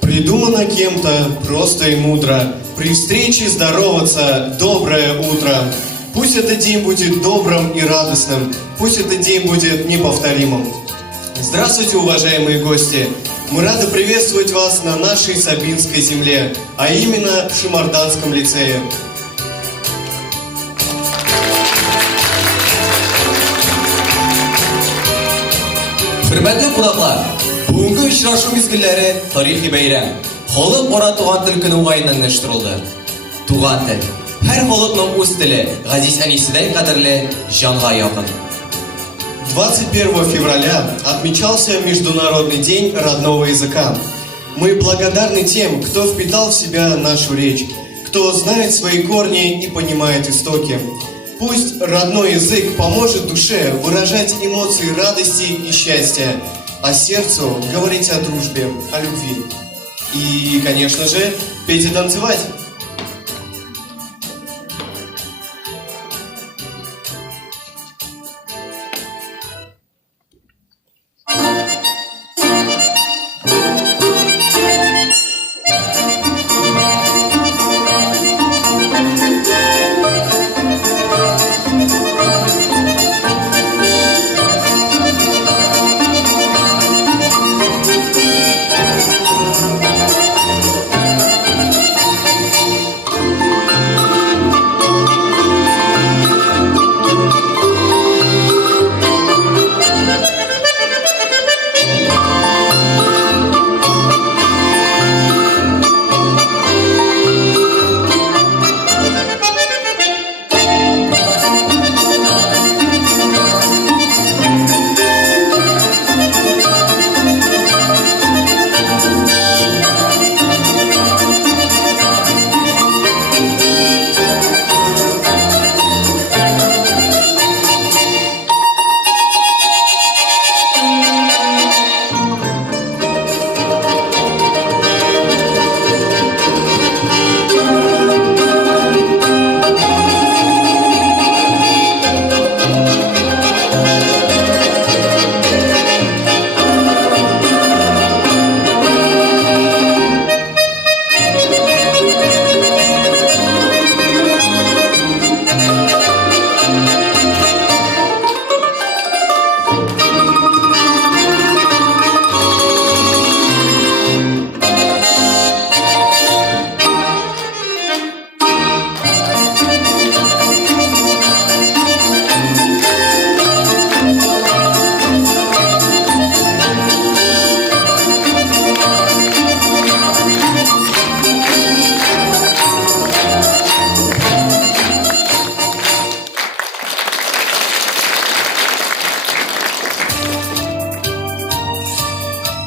Придумано кем-то просто и мудро. При встрече здороваться доброе утро. Пусть этот день будет добрым и радостным. Пусть этот день будет неповторимым. Здравствуйте, уважаемые гости! Мы рады приветствовать вас на нашей Сабинской земле, а именно в Шимарданском лицее. Hürmetli qonaqlar, bugungi uchrashuv mezgillari tarixiy bayram, xalqaro tugan til kuni o'yindan uyushtirildi. Tugan til har xalqning o'z tili, g'aziz anisiday qadrli, jonga yaqin. 21 февраля отмечался Международный день родного языка. Мы благодарны тем, кто впитал в себя нашу речь, кто знает свои корни и понимает истоки. Пусть родной язык поможет душе выражать эмоции радости и счастья, а сердцу говорить о дружбе, о любви. И, конечно же, петь и танцевать.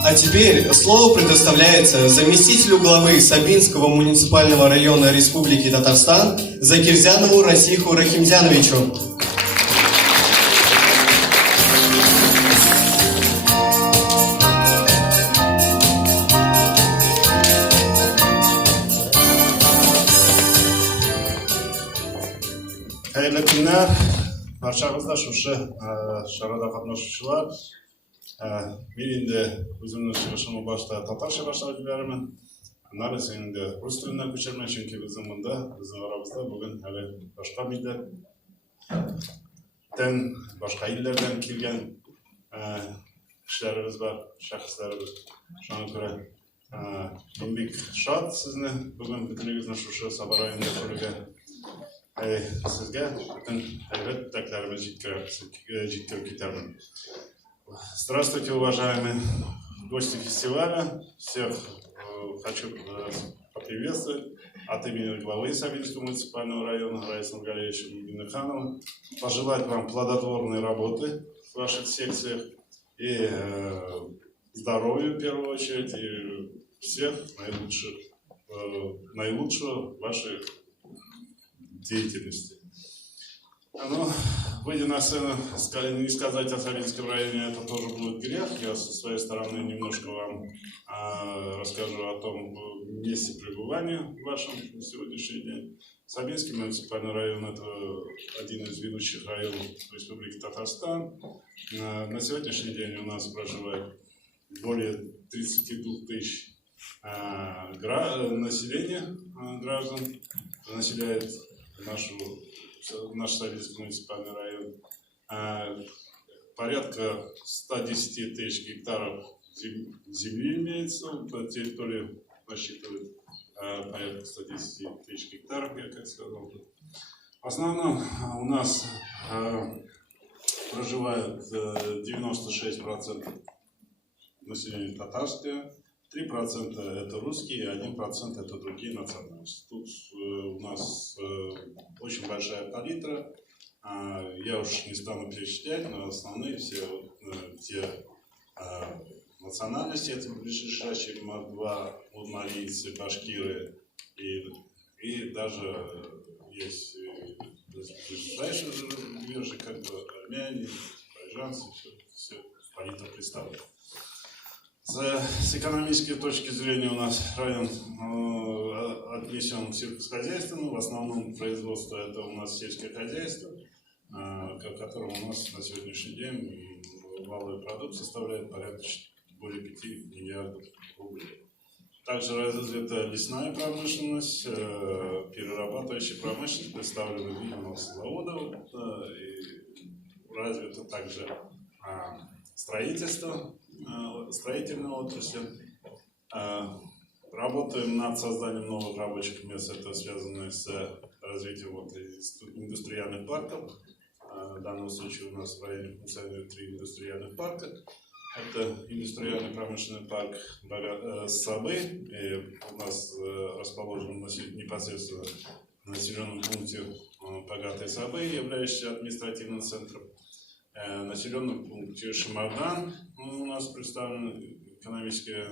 А теперь слово предоставляется заместителю главы Сабинского муниципального района Республики Татарстан Закирзянову Расиху Рахимзяновичу. Hayırlı günler. Barchangizda shu sharada qatnashuvchilar. Men endi o'zimni chiqishimni boshida tatarcha boshlab beraman. Narsa endi rus tilidan ko'chirman, chunki bizning orabizda bugun hali boshqa millatdan, boshqa illardan kelgan kishilarimiz bor, shaxslarimiz. Shunga ko'ra Embek Shod sizni bugun butunligingizni shu Sabor rayonida ko'rgan sizga butun hayrat tilaklarimizni yetkazib ketaman. Здравствуйте, уважаемые гости фестиваля. Всех хочу поприветствовать от имени главы Сабинского муниципального района Раиса Нургалиевича Миныханова. Пожелать вам плодотворной работы в ваших секциях и здоровья в первую очередь, и всех наилучшего в вашей деятельности. Ну, выйдя на сцену, не сказать о Савинском районе, это тоже будет грех. Я со своей стороны немножко вам расскажу о том месте пребывания вашем на сегодняшний день. Сабинский муниципальный район – это один из ведущих районов Республики Татарстан. На сегодняшний день у нас проживает более 32 тысяч населения, граждан, населяет наш Савинский муниципальный район. Порядка 110 тысяч гектаров земли имеется, по территории насчитывает порядка 110 тысяч гектаров, я как сказал. В основном у нас проживает 96% населения татарское, 3% это русские, 1% это другие национальности. Тут у нас очень большая палитра. Я уж не стану перечислять, но основные все те национальности, это ближайшие мордва, удмуртийцы, башкиры и даже есть ближайшие зарубежья, как бы армяне, азербайджанцы, все палитра представлена. С экономической точки зрения у нас район отнесен к сельскохозяйственному, в основном производство это у нас сельское хозяйство, которым у нас на сегодняшний день валовый продукт составляет порядка более 5 миллиардов рублей. Также развита лесная промышленность, перерабатывающая промышленность, представлена в виде маслозаводов, и развито также строительство, строительная отрасль. Работаем над созданием новых рабочих мест, это связано с развитием индустриальных парков. В данном случае у нас в районе функционирует 3 индустриальных парка. Это индустриальный промышленный парк Сабы, и у нас расположен непосредственно в населенном пункте Пагаты Сабы, являющийся административным центром. В населенном пункте Шимардан у нас представлена экономическая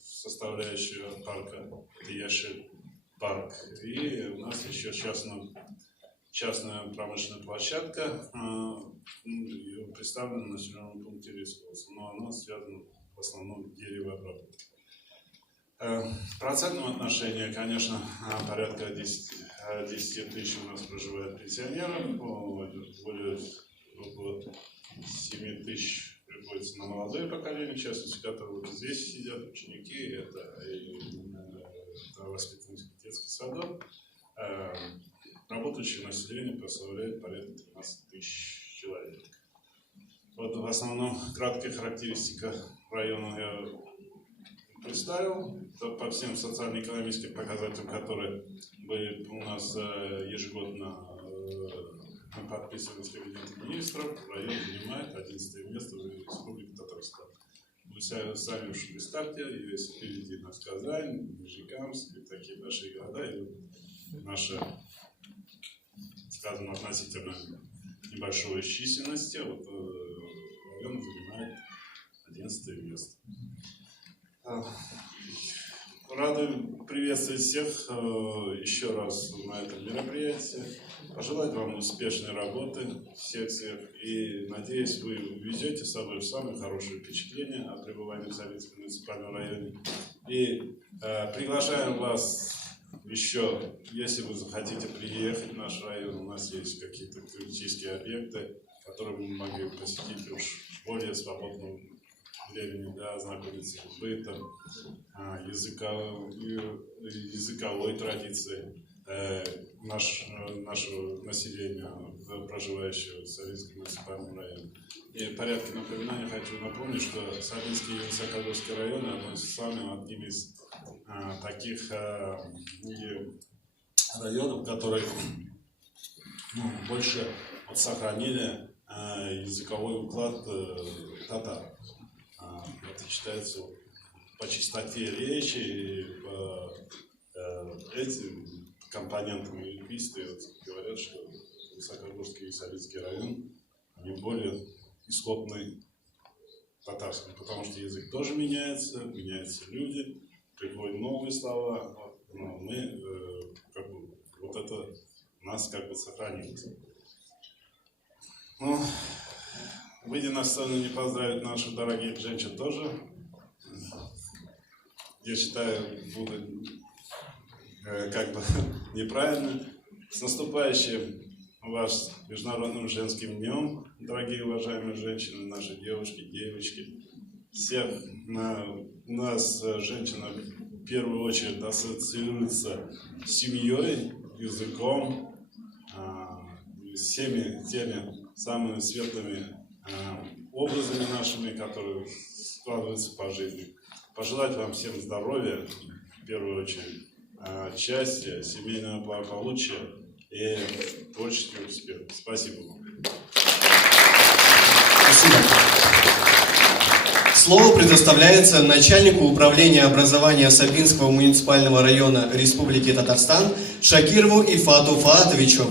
составляющая парка, это Яши парк. И у нас еще частная промышленная площадка, представлена в населенном пункте Лесхоз, но она связана в основном с деревообработкой. В процентном отношении, конечно, порядка 10 тысяч у нас проживает пенсионеров, более около 7 тысяч приходится на молодое поколение, в частности, которые вот здесь сидят, ученики, это воспитанники детских садов. Работающее население составляет порядка 13 тысяч человек. Вот в основном краткая характеристика района я представил. По всем социально-экономическим показателям, которые были у нас ежегодно подписаны с кабинетом министров, район занимает 11 место в Республике Татарстан. Мы сами ушли в старте, если впереди нас Казань, Нижнекамск и такие большие города, и наши, скажем, относительно небольшой численности, вот район занимает 11 место. Рады приветствовать всех еще раз на этом мероприятии. Пожелать вам успешной работы всех и надеюсь, вы везете с собой самые хорошие впечатления о пребывании в Савинском муниципальном районе. И приглашаем вас еще, если вы захотите приехать в наш район, у нас есть какие-то туристические объекты, которые мы могли посетить уж более свободном времени, да, ознакомиться с бытом, языковой традицией нашего населения, проживающего в Савинском муниципальном районе. И в порядке напоминания хочу напомнить, что Савинский и Высокогорский районы относятся одним из таких районов, которые больше сохранили языковой уклад татар. Это считается по чистоте речи и по этим компонентам лингвисты говорят, что Высокогорский и Савинский район они более исходный татарский, потому что язык тоже меняются люди, приходят новые слова, но мы вот это у нас как бы сохранилось. Ну, выйдя на сцену, не поздравить наших дорогих женщин тоже. Я считаю, будет как бы неправильно. С наступающим вас Международным женским днем, дорогие уважаемые женщины, наши девушки, девочки. Всех у нас женщина в первую очередь ассоциируется с семьей, языком, всеми теми самыми светлыми образами нашими, которые складываются по жизни. Пожелать вам всем здоровья, в первую очередь, счастья, семейного благополучия и творческих успехов. Спасибо вам. Спасибо. Слово предоставляется начальнику управления образования Сабинского муниципального района Республики Татарстан Шакирову Ильфату Фаатовичу.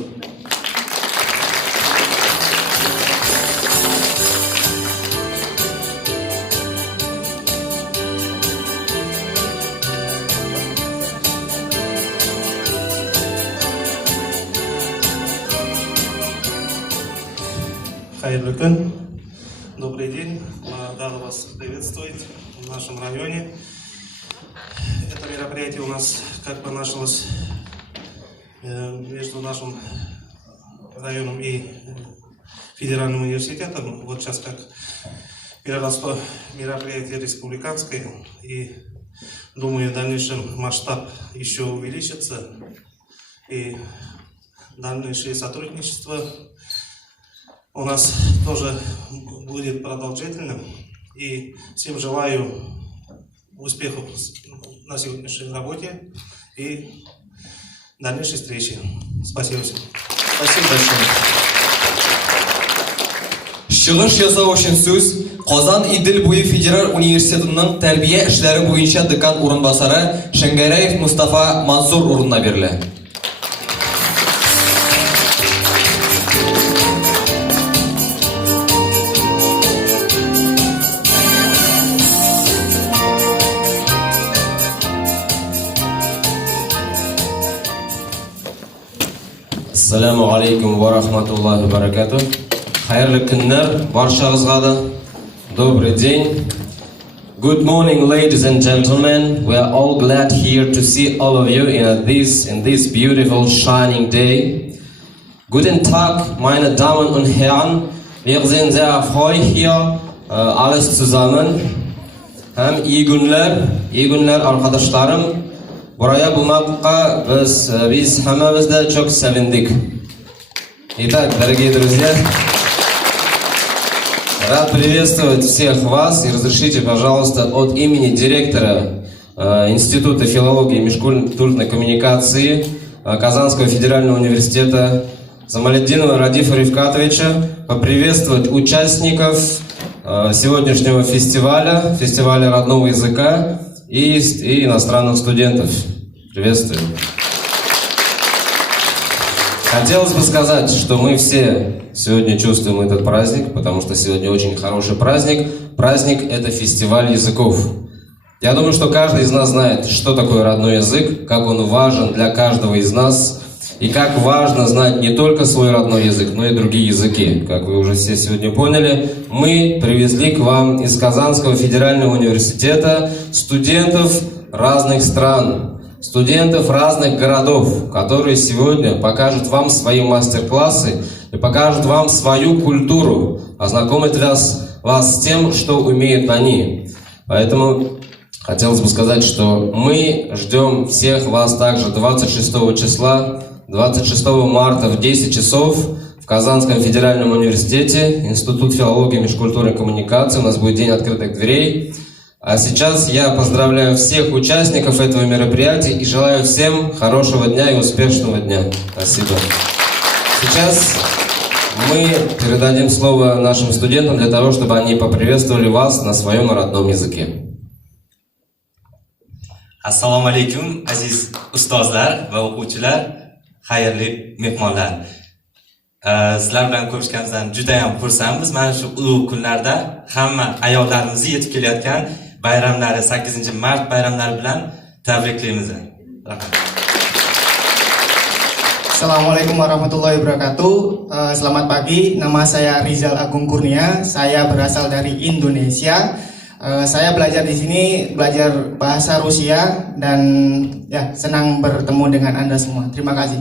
Хайрлы күн. Добрый день. Рада вас приветствовать в нашем районе. Это мероприятие у нас как бы началось между нашим районом и федеральным университетом. Вот сейчас как переросло мероприятие республиканское. И думаю, в дальнейшем масштаб еще увеличится. И дальнейшее сотрудничество у нас тоже будет продолжительным. И всем желаю успехов на сегодняшней работе и дальнейшей встречи. Спасибо всем. Спасибо большое. Чыгыш ясау өчен сүз Казан Идел буе федераль университетының тәрбия эшләре буенча декан урынбасары Шәңгәрәев Мустафа Мансур урынына бирелә. Ассаламу алейкум ва рахматуллахи ва баракатух. Хайрлы көннәр барчагызга да. Добрый день. Good morning, ladies and gentlemen. We are all glad here to see all of you in this beautiful shining day. Guten Tag, meine Damen und Herren. Wir sind sehr erfreut hier alles zusammen. Hem iyi günler arkadaşlarım. Buraya bulmakla biz hemimiz de çok sevindik. Итак, дорогие друзья, рад приветствовать всех вас и разрешите, пожалуйста, от имени директора Института филологии и межкультурной коммуникации Казанского федерального университета Замалетдинова Радифа Рифкатовича поприветствовать участников сегодняшнего фестиваля родного языка и иностранных студентов. Приветствую. Хотелось бы сказать, что мы все сегодня чувствуем этот праздник, потому что сегодня очень хороший праздник. Праздник – это фестиваль языков. Я думаю, что каждый из нас знает, что такое родной язык, как он важен для каждого из нас, и как важно знать не только свой родной язык, но и другие языки. Как вы уже все сегодня поняли, мы привезли к вам из Казанского федерального университета студентов разных стран, студентов разных городов, которые сегодня покажут вам свои мастер-классы и покажут вам свою культуру, ознакомят вас с тем, что умеют они. Поэтому хотелось бы сказать, что мы ждем всех вас также 26 марта в 10 часов в Казанском федеральном университете, Институт филологии и межкультурной коммуникации. У нас будет день открытых дверей. А сейчас я поздравляю всех участников этого мероприятия и желаю всем хорошего дня и успешного дня. Спасибо. Сейчас мы передадим слово нашим студентам для того, чтобы они поприветствовали вас на своем родном языке. Assalomu alaykum aziz ustozlar va o'quvchilar, xayrli mehmonlar. Sizlar bilan ko'rishganimizdan juda ham xursandmiz. Mana shu ulug' kunlarda hamma ayollarimizni yetib kelayotgan bayramlari 8-mart bayramlari bilan tabriklaymiz. Assalamualaikum warahmatullahi wabarakatuh. Selamat pagi, nama saya Rizal Agung Kurnia. Saya berasal dari Indonesia. Saya belajar di sini, belajar bahasa Rusia dan ya senang bertemu dengan Anda semua. Terima kasih.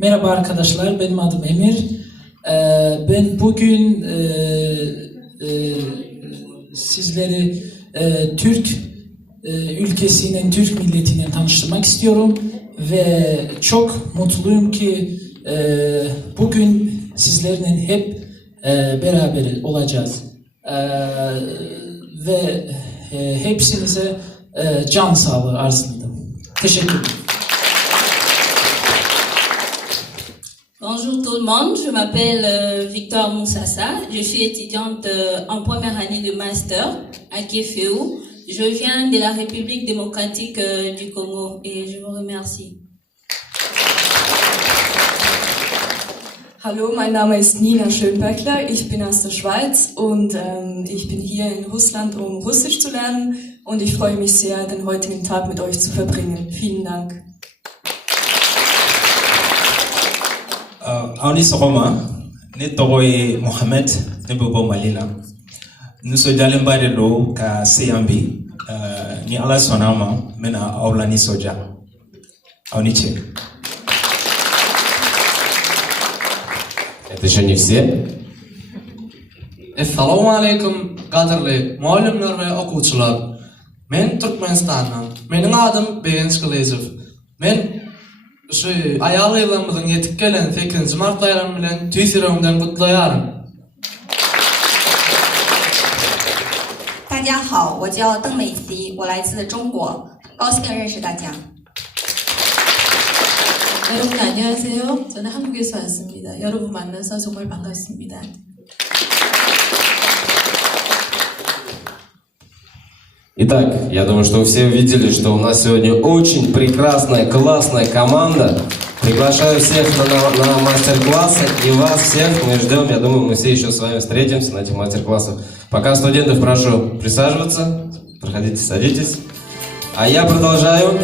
Merhaba arkadaşlar, benim adım Emir. Ben bugün sizleri Türk ülkesinin, Türk milletinin tanıştırmak istiyorum ve çok mutluyum ki bugün sizlerle hep beraber olacağız ve hepsinize can sağlığı arzuladım. Teşekkür ederim. Bonjour tout le monde, je m'appelle Victor Moussassa, je suis étudiante en première année de master à Kéféou. Je viens de la République démocratique du Congo et je vous remercie. Hallo, mein Name ist Nina Schönböckler, ich bin aus der Schweiz und ich bin hier in Russland, um Russisch zu lernen und ich freue mich sehr, den heutigen Tag mit euch zu verbringen. Vielen Dank. Auni Sokoma, ne Togoy Mohamed, ne Bobo Malila. Nous sommes dans le l'eau à CMB, ni ala sonama, mena aulani soja. Auniche. Это еще не все. Assalomu alaykum, qadrli muallimlar va o'quvchilar. Men Turkmanistondan. Mening adım Begenç Qilezov. Men shu ayol yilımizin yetib kelen 8 mart bayramı bilen tüysirimden kutlayarım. 大家好，我叫邓美琪，我来自中国，高兴认识大家。 여러분 안녕하세요. 저는 한국에서 왔습니다. 여러분 만나서 정말 반갑습니다. Итак, я думаю, что вы все увидели, что у нас сегодня очень прекрасная, классная команда. Приглашаю всех на мастер-классы, и вас всех мы ждем. Я думаю, мы все еще с вами встретимся на этих мастер-классах. Пока студентов прошу присаживаться, проходите, садитесь. А я продолжаю.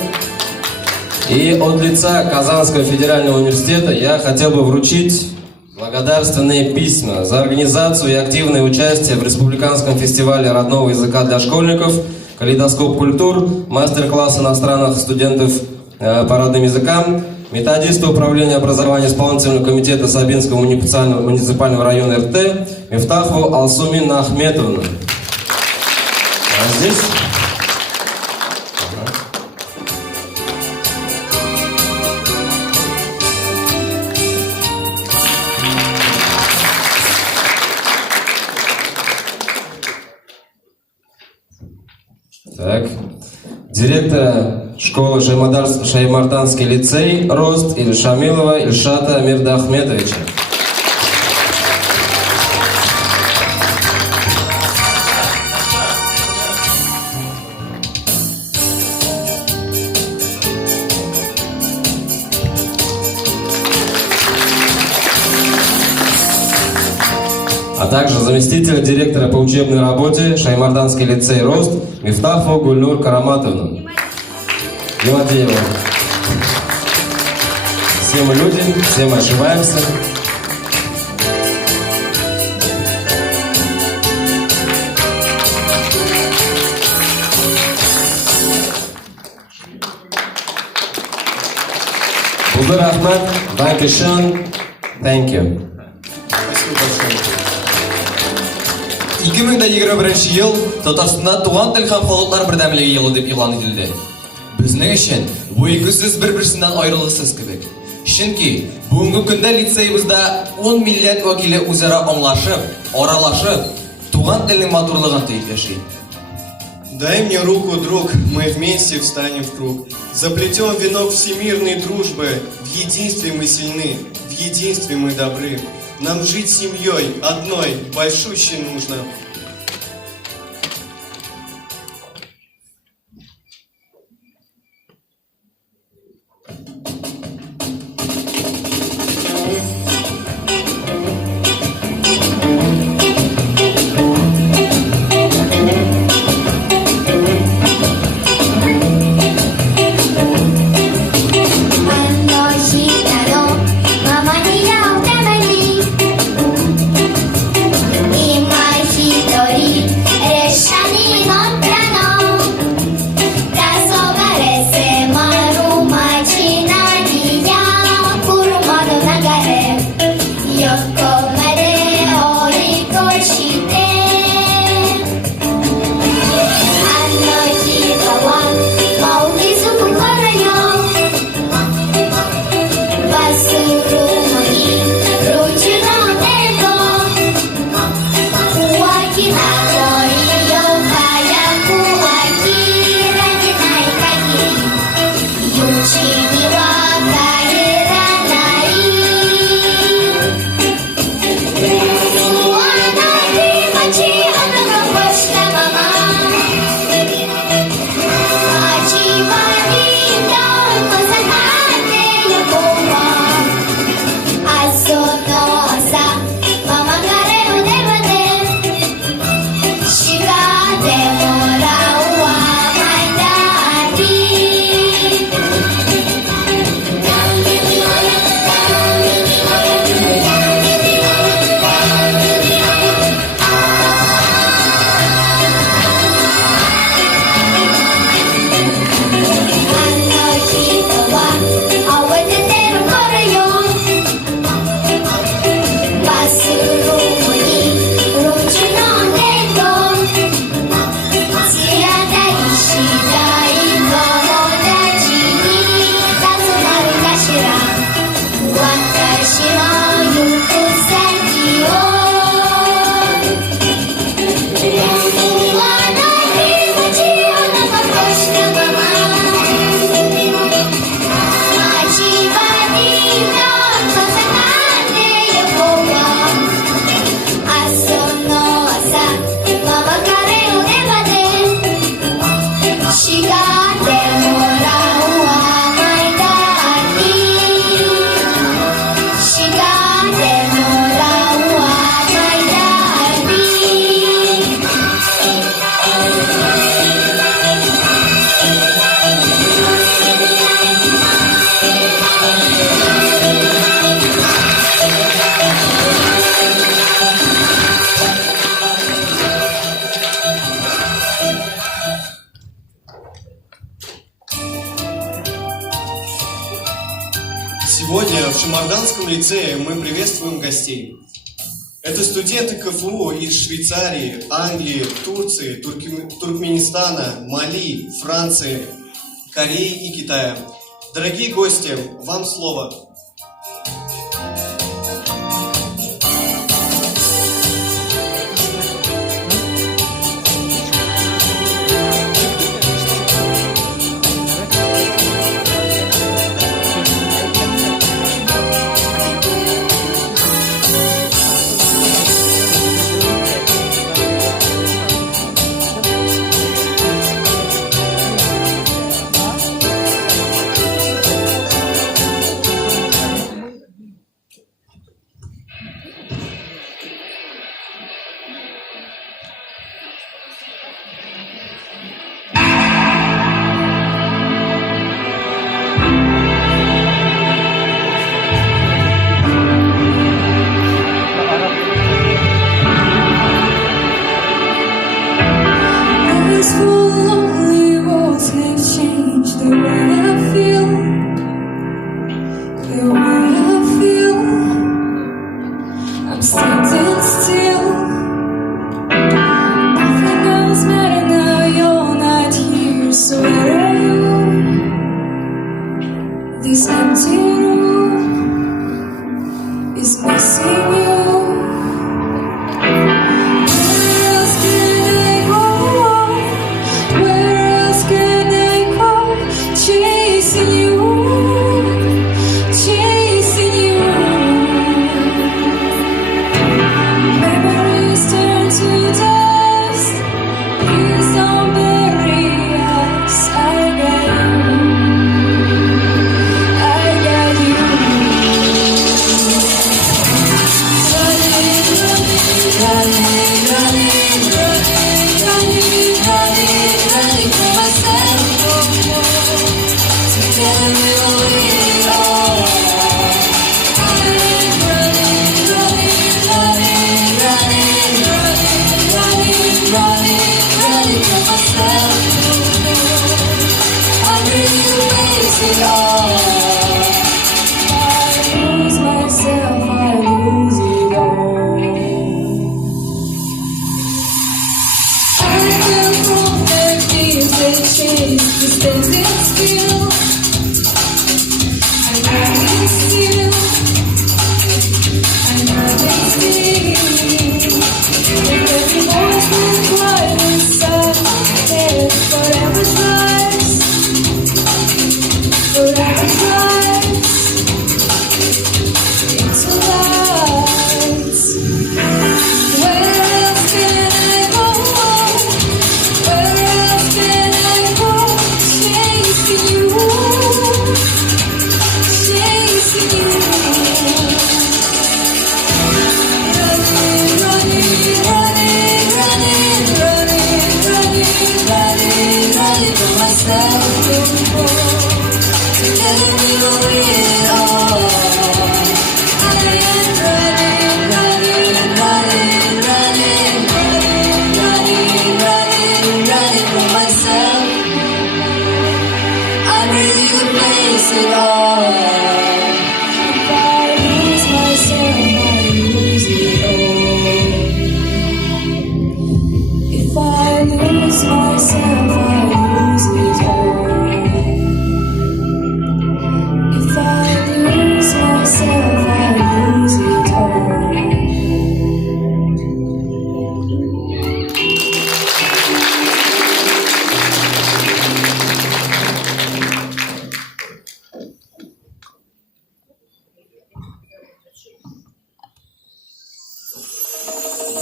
И от лица Казанского федерального университета я хотел бы вручить благодарственные письма за организацию и активное участие в Республиканском фестивале родного языка для школьников, калейдоскоп культур, мастер-класс иностранных студентов по родным языкам, методисту управления образования исполнительного комитета Сабинского муниципального района РТ Мифтахову Алсумин Ахметовну. А здесь? Так. Директора школы Шаймартанский лицей РОСТ Ильшамилова Ильшата Мирдахметовича. А также заместителя директора по учебной работе Шаймарданский лицей РОСТ Мифтахову Гульнур Караматовну. Мелодеева. Все мы люди, все мы ошибаемся. Булдыр Ахмад, Dankeschön, thank you. 2021 ел Татарстанда туган тел һәм халыклар бердәмлеге елы дип игълан ителде. Безнең өчен бу ике сүз бер-берсеннән аерылгысыз кебек. Чөнки бүгенге көндә лицейбызда 10 милләт вәкиле үзара аңлашып, аралашып, туган телнең матурлыгын тоеп яши. Дай мне руку, друг, мы вместе встанем в круг. Заплетем венок всемирной дружбы. В единстве мы сильны, в единстве мы добры. Нам жить семьей одной, большущей нужно. Сегодня в Шимарданском лицее мы приветствуем гостей. Это студенты КФУ из Швейцарии, Англии, Турции, Туркменистана, Мали, Франции, Кореи и Китая. Дорогие гости, вам слово. This empty room is missing you. Where else can I go? Where else can I go? Chasing you, chasing you.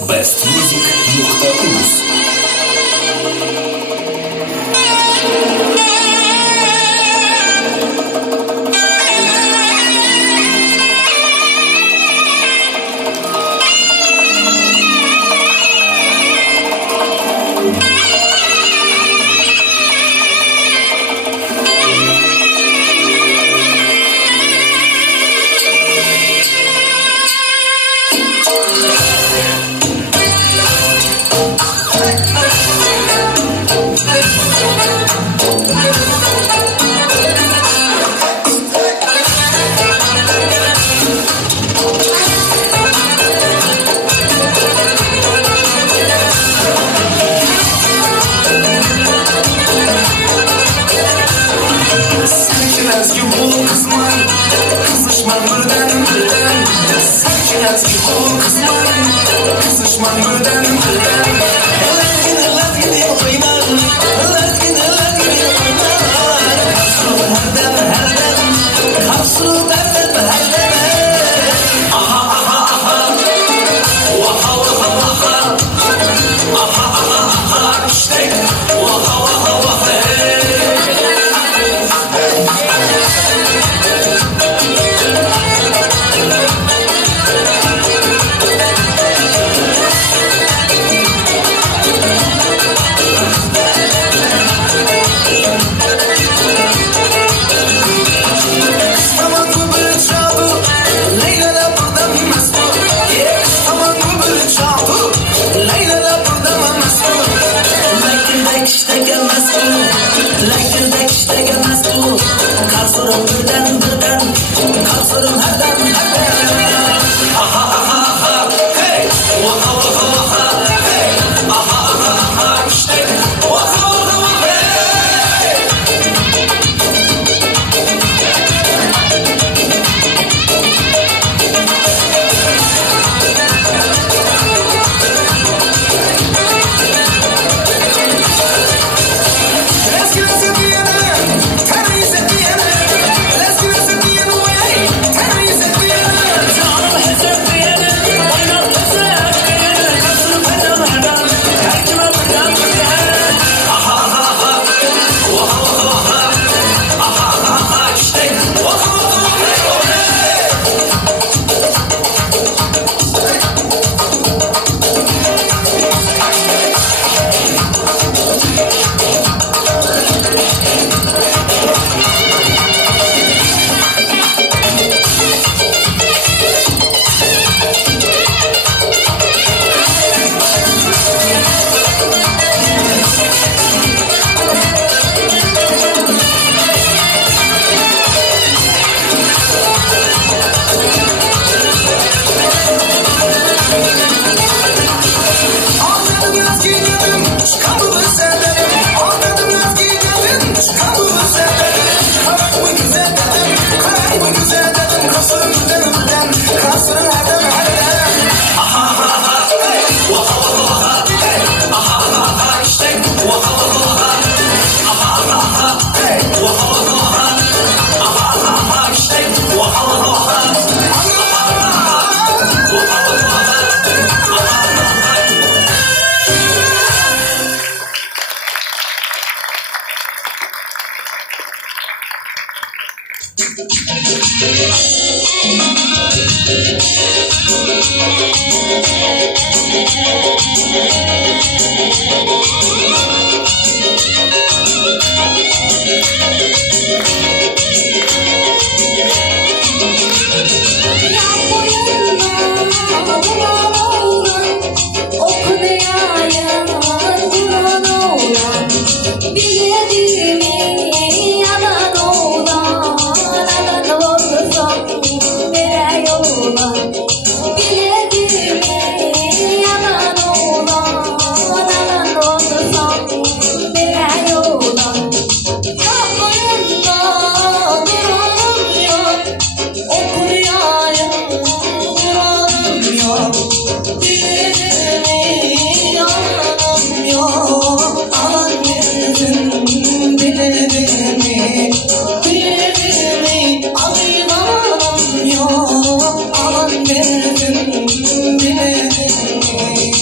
bestmusic.uz. Aman verdim bilemedim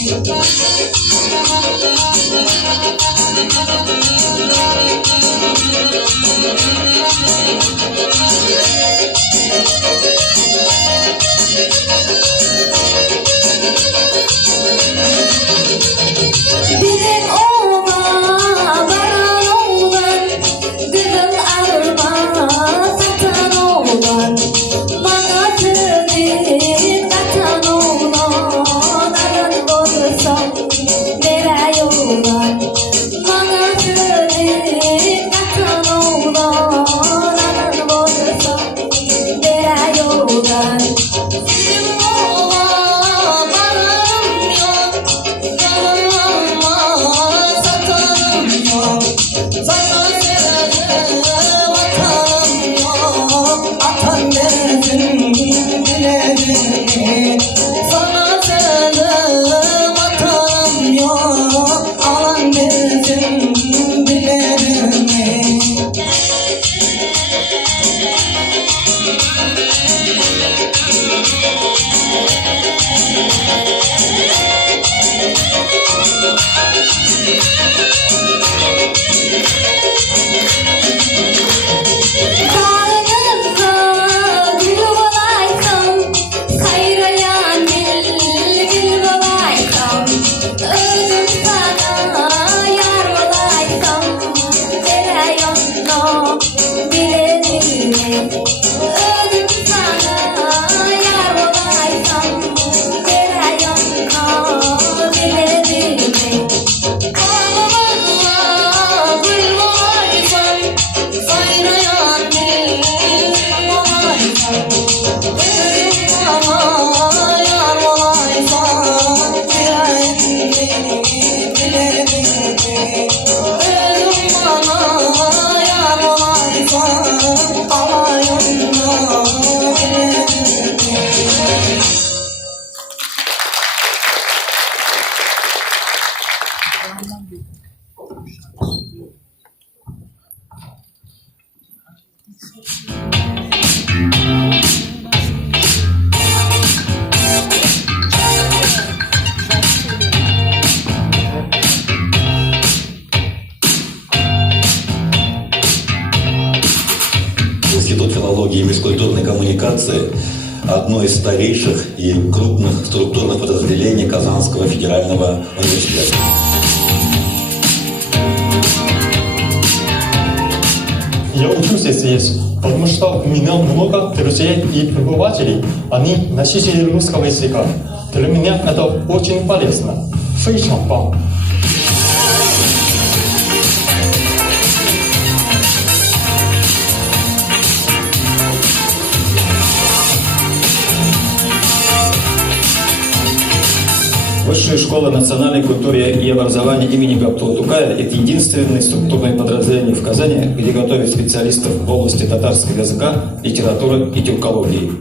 Bilin olma, varan oğlan, gönül arma, satan oğlan, bana sözü katan oğlan, aran olursan bere oğlan, bana sözü katan oğlan, aran olursan bere oğlan. Bizim oğlan varım yok, vatanım satanım yok, sana sözü vatanım yok, atan derdim dilerim. Sana sözü vatanım yok, alan derdim dilerim. Karnınızda gül bulaysam, sayrayan gül bulaysam, ölüm sana yar bulaysam, bere yanına bilelim. Ölüm sana yar bulaysam, bere yanına bilelim. Karnınızda gül bulaysam, sayrayan gül bulaysam, ölüm sana yar bulaysam, bere bilelim. Ölüm bana yar bulaysam, alayımda bilelim. Институт филологии и межкультурной коммуникации – одно из старейших и крупных структурных подразделений Казанского федерального университета. Я учусь здесь, потому что у меня много друзей и преподавателей, они носители русского языка. Для меня это очень полезно. 非常棒。Высшая школа национальной культуры и образования имени Габдулла Тукая – это единственное структурное подразделение в Казани, где готовят специалистов в области татарского языка, литературы и тюркологии.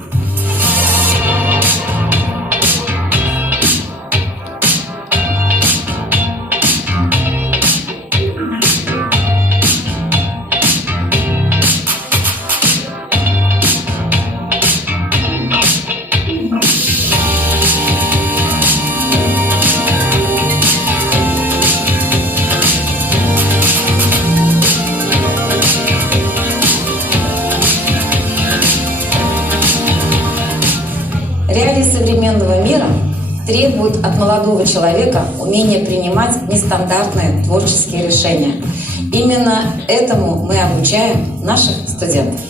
Реалии современного мира требуют от молодого человека умения принимать нестандартные творческие решения. Именно этому мы обучаем наших студентов.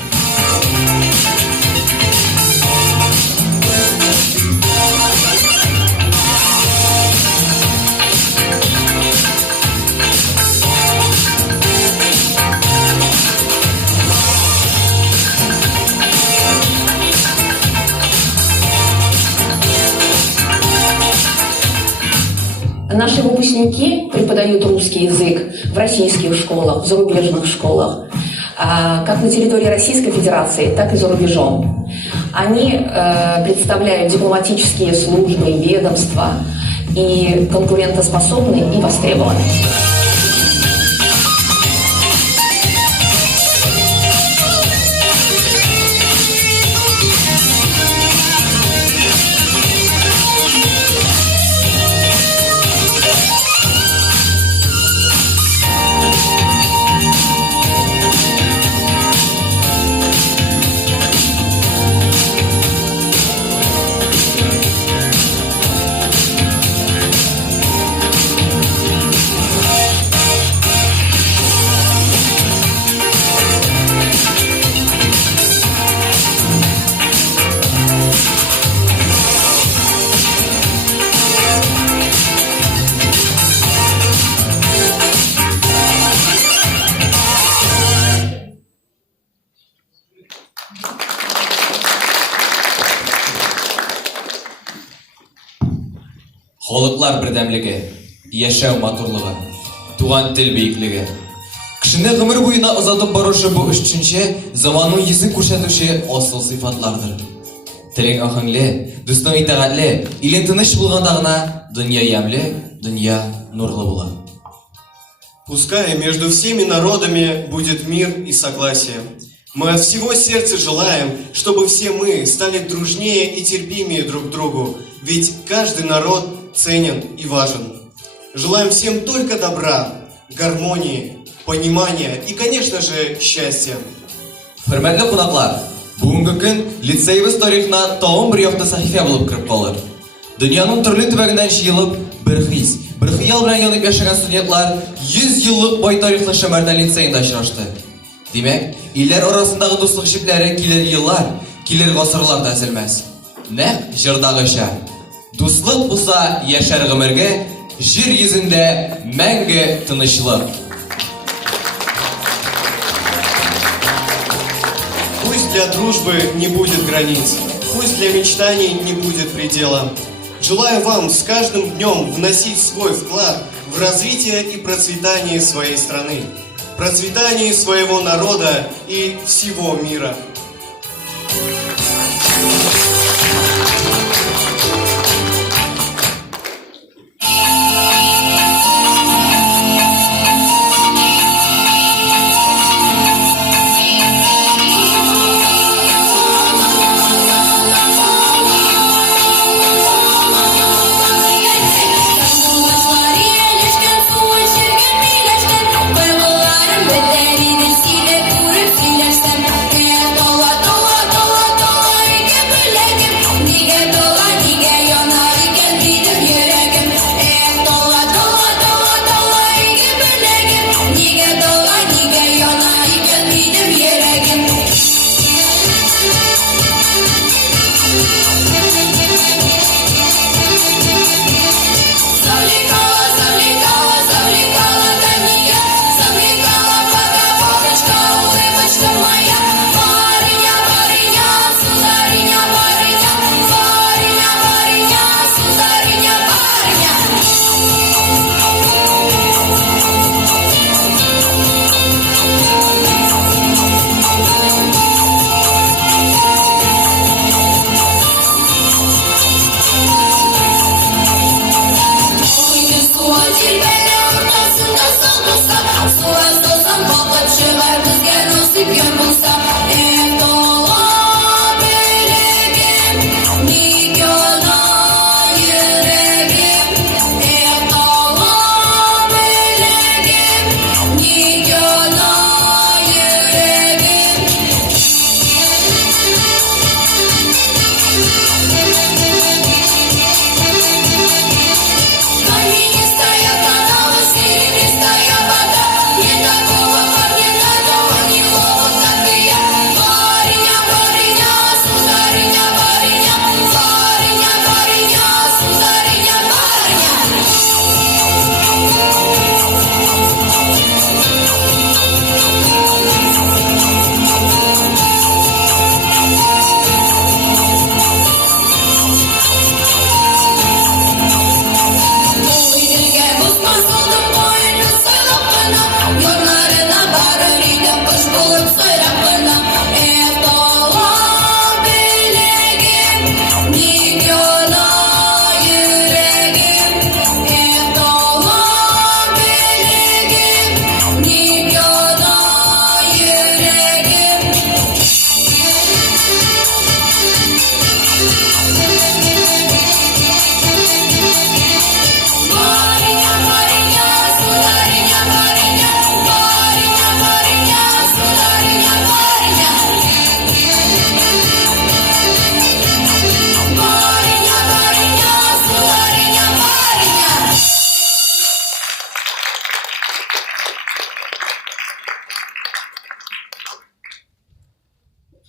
Наши выпускники преподают русский язык в российских школах, в зарубежных школах, как на территории Российской Федерации, так и за рубежом. Они представляют дипломатические службы, ведомства и конкурентоспособны и востребованы. Халыклар бердәмлеге, яшәү матурлыгы, туган тел бөеклеге. Кешене гомер буена озатып барушы бу өч төшенчә заманның йөзен күрсәтүче асыл сыйфатлардыр. Телең ахыңлы, дустың итәгатьле, илең тыныч булганда гына дөнья ямьле, дөнья нурлы була. Пускай между всеми народами будет мир и согласие. Мы от всего сердца желаем, чтобы все мы стали дружнее и терпимее друг к другу, ведь каждый народ ценен и важен. Желаем всем только добра, гармонии, понимания и, конечно же, счастья. Хөрмәтле кунаклар, бүгенге көн лицейбыз тарихына тагын бер якты сәхифә булып кирип калыр. Дөньяның төрле төбәгеннән җыелып, бер хис, бер хыял белән янып яшәгән студентлар 100 еллык бай тарихлы Шәмәрдән лицейында очрашты. Димәк, илләр арасындагы дуслык җепләре килер еллар, килер гасырларда өзелмәс. Нәкъ җырдагыча. Дуслык булса яшәр гомергә, җир йөзендә мәңге тынычлык. Пусть для дружбы не будет границ, пусть для мечтаний не будет предела. Желаю вам с каждым днем вносить свой вклад в развитие и процветание своей страны, процветание своего народа и всего мира.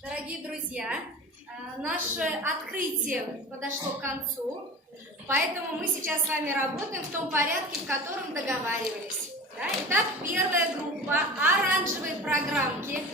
Дорогие друзья, наше открытие подошло к концу, поэтому мы сейчас с вами работаем в том порядке, в котором договаривались. Да? Итак, первая группа оранжевые программки.